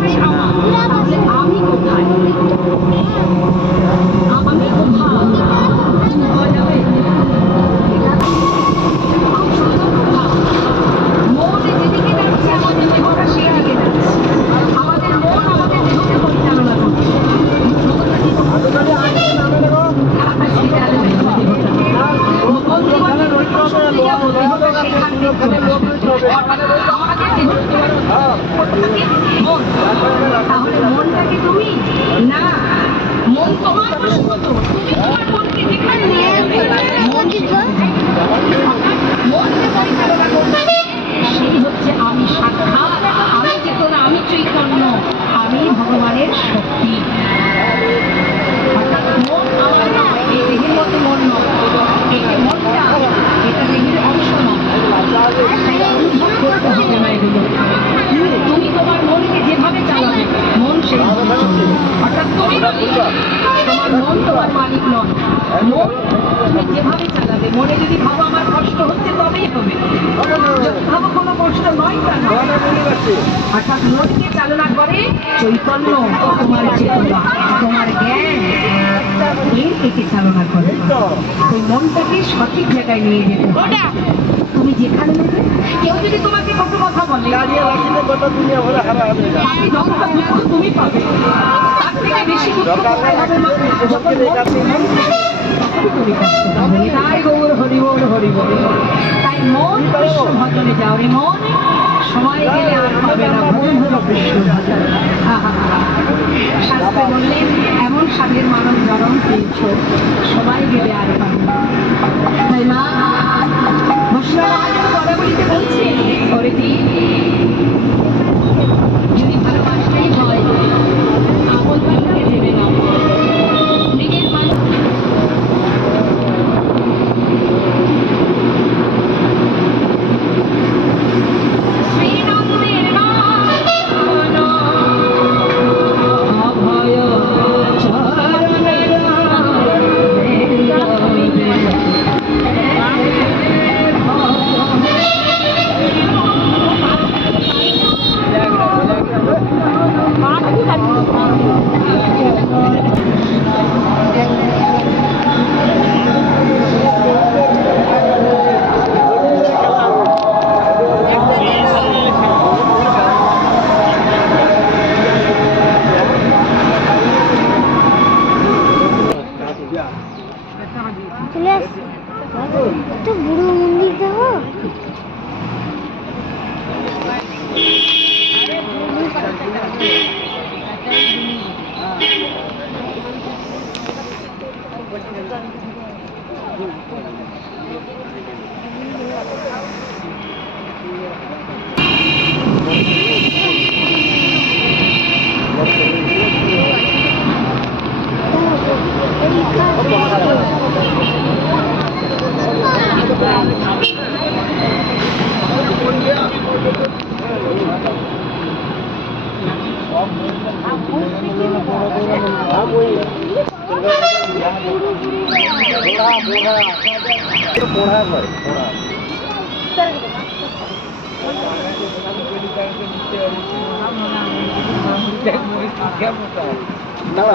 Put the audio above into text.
তাহলে আমি কোথায়? আমি কোথাও পাওয়া যাবে? খুব সুন্দর কথা। মনে যেদিকে যাচ্ছে আমাদের দেহটা সেই দিকে যাচ্ছে। আমাদের মন আমাদের দেহকে পরিচালনা করছে। তাহলে মনটাকে তুমি না, মন তোমার বশীভূত। তুমি তোমার মনকে যেখানে নিয়ে যাবে মনকে পরিচালনা করবে। সেই হচ্ছে আমি সাক্ষাৎ, আমি চেতনা, আমি চৈতন্য, আমি ভগবানের শক্তি। অর্থাৎ মন আমার নয়, এই দেহের মধ্যে মন নয়, এই যে মনটা এটা দেহের অংশ নয়। অনুভব করতে হবে না এগুলো। তুমি তোমার মনকে যেভাবে চালাবে মন সেইভাবে চলবে। অর্থাৎ তুমি মালিক, তোমার মন তোমার মালিক নয়। মন তুমি যেভাবে চালাবে, মনে যদি ভাবো আমার কষ্ট হচ্ছে তবেই হবে, যদি ভাবো কোনো কষ্ট নয় তা নয়। অর্থাৎ মনকে চালনা করে চৈতন্য, তোমার চেতনা, তোমার জ্ঞান, একে চালনা করে। ওই মনটাকে সঠিক জায়গায় নিয়ে যেতে হবে। তুমি যেখানে নেবে, কেউ যদি তোমাকে কত কথা বলে তুমি পাবে, তার থেকে বেশি দুঃখ কোথায় হবে মা? যখন তুমি কষ্ট পাবে। তাই গৌর হরিবল হরিবল। তাই মন কৃষ্ণ ভজনে যাও রে মন, সময় গেলে আর পাবে না মন হলো কৃষ্ণ ভজন। শাস্ত্রে বললেন এমন স্বাদের মানব জনম পেয়েছ, সময় গেলে আর পাবে না। তাই মা বরাবরিতে বলছে যদি ভালোবাসতেই হয় আপন জনকে দেবে না, নিজের মানুষ তো বুড়ো মন্দির দেখো। না